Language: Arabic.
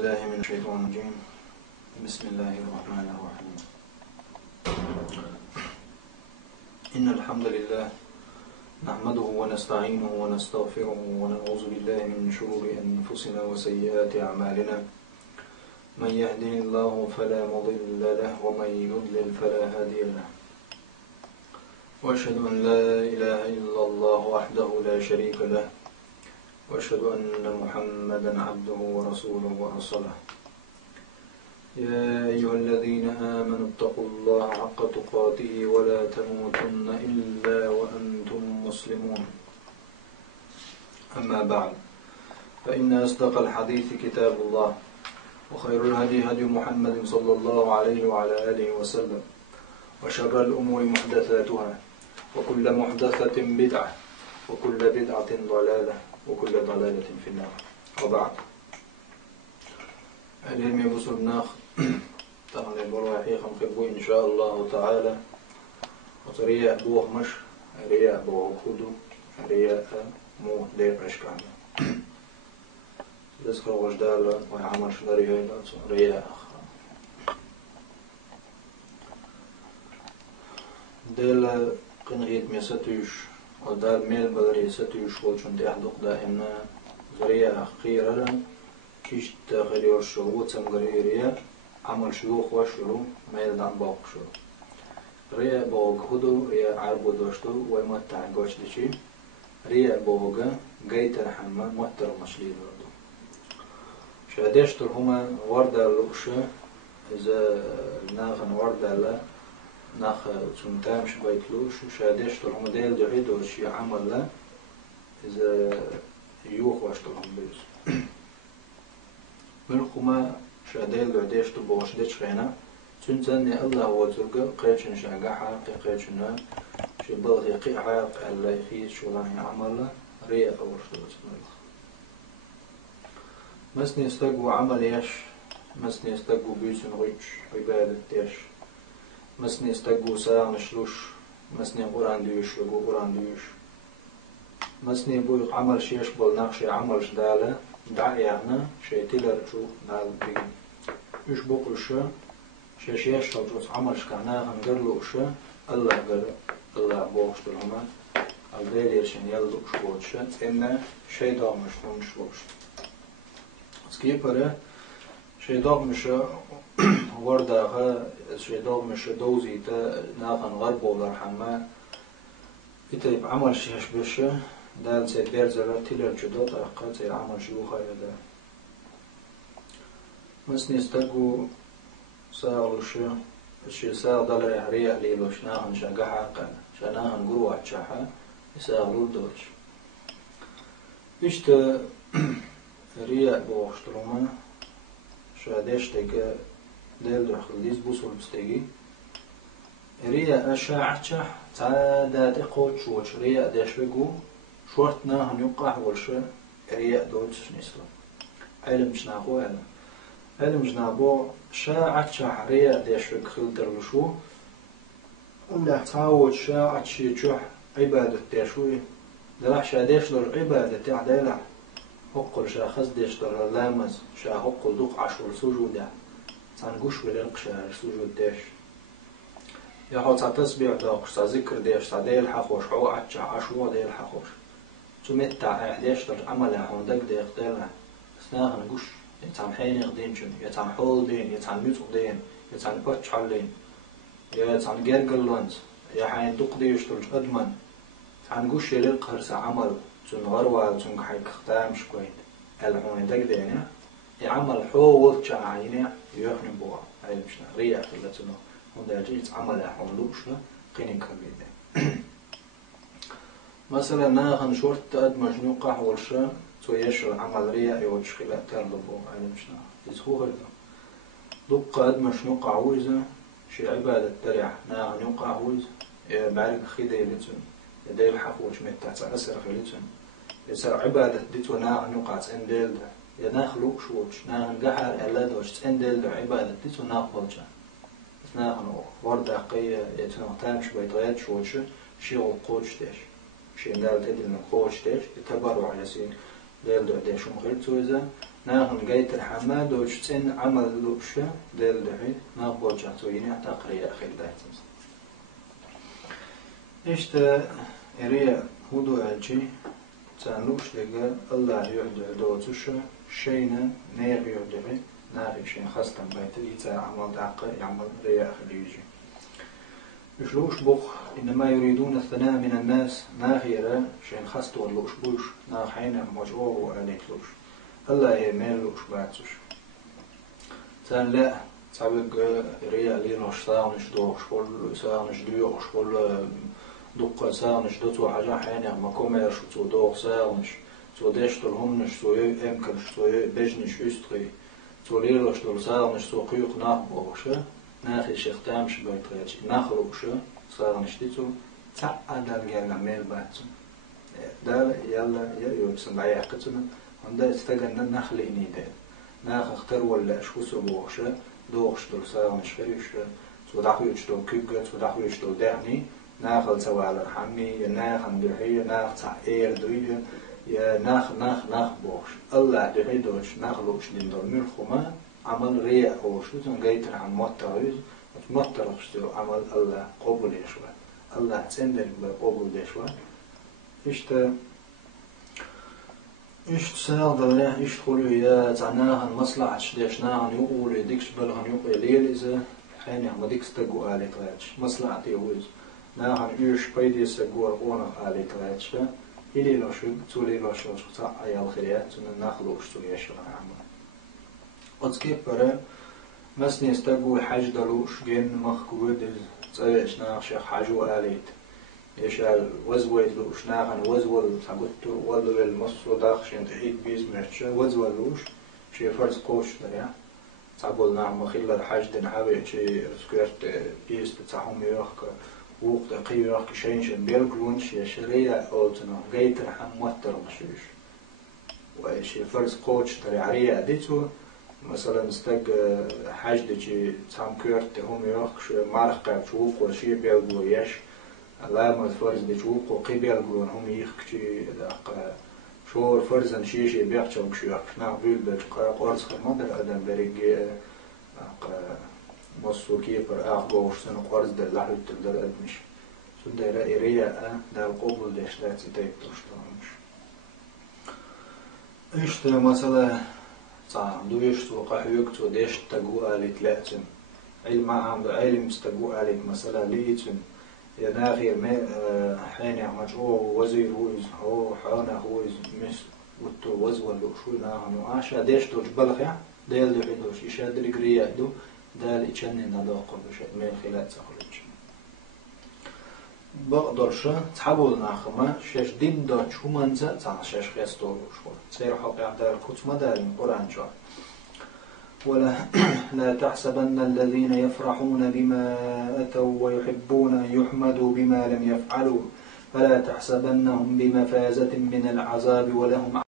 بالله من الشيطان الرجيم. بسم الله الرحمن الرحيم. إن الحمد لله نحمده ونستعينه ونستغفره ونعوذ بالله من شرور أنفسنا وسيئات أعمالنا. من يهده الله فلا مضل له ومن يضلل فلا هادي له. وأشهد أن لا إله إلا الله وحده لا شريك له، وأشهد أن محمدا عبده ورسوله ورسله. يا أيها الذين آمنوا اتقوا الله حق تقاته ولا تموتن إلا وأنتم مسلمون. أما بعد، فإن أصدق الحديث كتاب الله، وخير الهدي هدي محمد صلى الله عليه وعلى آله وسلم، وشر الأمور محدثاتها، وكل محدثة بدعة، وكل بدعة ضلالة، وكل ضلالة في النار. وبعد، العلم يبصر الناخ تغني البرواحي خمخبو إن شاء الله تعالى. وطريق بوه مش رياء بوه خدو رياء مو دير أشكال تذكر وجدال ويعمل شدري رياء أخرى دل قنغيت ميستوش ودال ميل بدري ستوش وشون تحدق دائما رياء أخيرا كيش تغير الشروط سمغري رياء عمل شلوخ وشلو ميل دان باق شلو رياء بوغ هدو رياء عربو دوشتو ومتع قوش دشي رياء بوغ قيتر حما متر مشلي دردو شادشتر هما وردا لوشة إذا ناغن وردا لا ناخ سمتامش بيتلوش شادشتر هما ديل دعيدو شي عمل لا إذا يوخ واشتر هم بيز ملخما شاديل دعيشتو بوش ديش خينا تنزلني الله وترقى قيتشن شاقحا قيتشنا شي بلغي قيحا قال يخيز شولاني عمل رياء ورشتو تنالخ مسني استقو عمل يش مسني استقو بيسن غيش عبادة يش مسني استقو ساعة نشلوش مسني قرآن ديوش وقو قرآن ديوش مسني بويق عمل شيش بالنقش عمل شدالة دعيانا شي تلر شو دال بيجي يش بقلشة شيش شوجوت عمل شكانا هنقرلوشة الله قال الله بوغش دلهما الغير يرشن يلوش بوغشة إن شي دامش ونشلوش سكيبره شي دامش ورداها شي دامش دوزي تا ناخن غرب ولرحمة يتيب عمل شيش بشه دال سيد بيرزر تلر جدوت أقل سيد عمل شلوخة يدا مسني استقو ساغلوشة الشي ساغ دلر يحريق ليلوش ناهن شاقحا قل شناهن قروع تشاحا يساغلو دوش بيشت رياء بوغشتلوما شادش تيجا ديل دخل ديز بوصل بستيجي رياء أشاعتش تعادات قوت شوش رياء داشوغو شورتنا هنيقع والشا رياء دوتش نسلا علم جناخو علم جنابو شاعتش رياء داشوغ خلدر لشو ولا تعود شاعت شيجوح عبادة داشوي دلح شادش لر عبادة تعديلح هقل شاخص ديشتر لامز شا هقل دوق عشور سجودة تنقوش ولنق شا سجود ديش يحو تسبيع داقش ذكر ديش تعديل حقوش عو عتشا عشوا ديل حقوش تمتع ديشتر عمل هوندك ديق ديلا سناهن قوش يتعن حين يغدينشن يتعن حول دين يتعن ميتق دين يتعن باتش حلين يتعن جرقلونز يحين دوق ديشتر أدمن تعن قوش يلق هرس عمل تون غروة تون حيك ختام شكوين الحون دق دينا يعمل حول شعيني يخن بوا هاي مشنا رياء خلتنا هون جيت عمل حول لوشة قينين كبيرة مثلا ناخن شورت تقد مجنو قهوة الشا تويش العمل رياء يوجه خلال ترلبو هاي مشنا يزخو هذا دق قد مجنو قهوة شي عبادة تريح ناخن قهوة بعرق خيدي لتون يديل حقوش متى أسر خلتون يصير عبادة ديتو ناخن نقاط انديل ده يناخلوك شوش ناخن قحر ألا دوش انديل ده عبادة ديتو ناخبلجا ناخن ورد قية يتنغتامش بيطغيات شوش شيغو قوش ديش شي ندال تدل نقوش ديش يتبرو على سين ديل ده ديشو مخيرتو إذا ناخن جيت الحماد وشتين عمل لوشة ديل دحي ناخو جاتويني حتى قرية أخير دايتمز إشتا إريا هدو أجي تانلوش لقى الله يعدو دوتوشة شينا نير يعدو ناري شين خاصة بيت إيتا عمل دعقة يعمل ريا أخير يجي إشلوش بخ إنما يريدون الثناء من الناس ناخيرا شين خاصة واللوش بوش ناخينا مجعوه وعليكلوش الله يميل وش بعتش تان لا تعبق ريا لينوش ساغنش دوش كل ساغنش ديوش كل دق ساغنش دوتو حاجة حيني ما كوميرش تو دوغ ساغنش تو ديش تلهمنش تو يمكنش تو بجنش يستغي تو ليلوش دول ساغنش تو قيوق ناخ بوغشة ناخي شيختامش بيتغيرش ناخروشة ساغنش ديتو تعادل جالا ميل بعتش دال يلا يوبسن بعيقتنا عندها استجن النخل إنيدا ناخ اختار ولا شو سبوخشة دوخش دول ساغنش فريشة تودحويش دول كيبقى تودحويش دول دعني ناخل سوا على الحمي يا ناخ ندحي يا ناخ تعير دوية يا ناخ بوخش الله دحي دوش ناخلوش دين دول ملخوما عمل رياء وشو تنقيتن عن موتريز موترخش دول عمل الله قبول يشوى الله تسندر بقبول يشوى إشتا إيش تساعد ولا إيش تقولوا يا تعناها المصلحة شديشناها يقول يديكش بلها يقول ليل إذا حين ما ديك استجوا على تغيرش مصلحة يوز ناها إيش بيدي استجوا قونا على تغيرش إلي لا شو تولي لا شو تاع أي الخيرات ناخلوش تولي يشرع عمل أتكيف برا مسني استجوا حاج دلوش جن مخكود تسويش ناخش حاجو عليت إيش الوزويد لوش ناخن وزول سقطر ولا المصر داخشين تحيد بيز مرشة وزول لوش شيء فرز قوش دريا تعبول نعم خلال الحاج دن حبي شيء سكرت بيز تتعهم يوخك وقت قيو يوخك شين بيلقلون شيء شريعة أولتنا جيتر حم موتر مشيش وإيش فرز قوش دريا عريا ديتو مثلا استج حاج دي تعم كرت هم يوخك شيء معرقة شوق وشيء بيلقلو يش الله ما فرز بيجوق وقبل يقولون هم يخكشي دق شور فرزن شيء بيحكي ومشي يحكنا بيل بيجقى قرص خمدر أدم بريج مصو كيبر أخبوش سنو قرص دل لحد تقدر أدمش سو دايرة إريا دا القبول ديش دا تتايب تشتغلمش إيش مثلا صعب دو يشتو قحيوك تو ديش تقوى لتلاتم علم عام علم استقوى لك مثلا ليتم يا ناخير ما حين يعمل هو وزير هو حانا هو مس وتو وزول شو ناهنو عشا ديش دوش بلغ ديل دو حدوش إشاد رجريا دو دال إتشني نداقة بشيء من خلال تخرج بقدرشة تحول ناخما شش دين داتش همانزا تاع شش خيستول شو سير حق عبدال كتب مدار القرآن جا ولا لا تحسبن الذين يفرحون بما أتوا ويحبون أن يحمدوا بما لم يفعلوا فلا تحسبنهم بمفازة من العذاب ولهم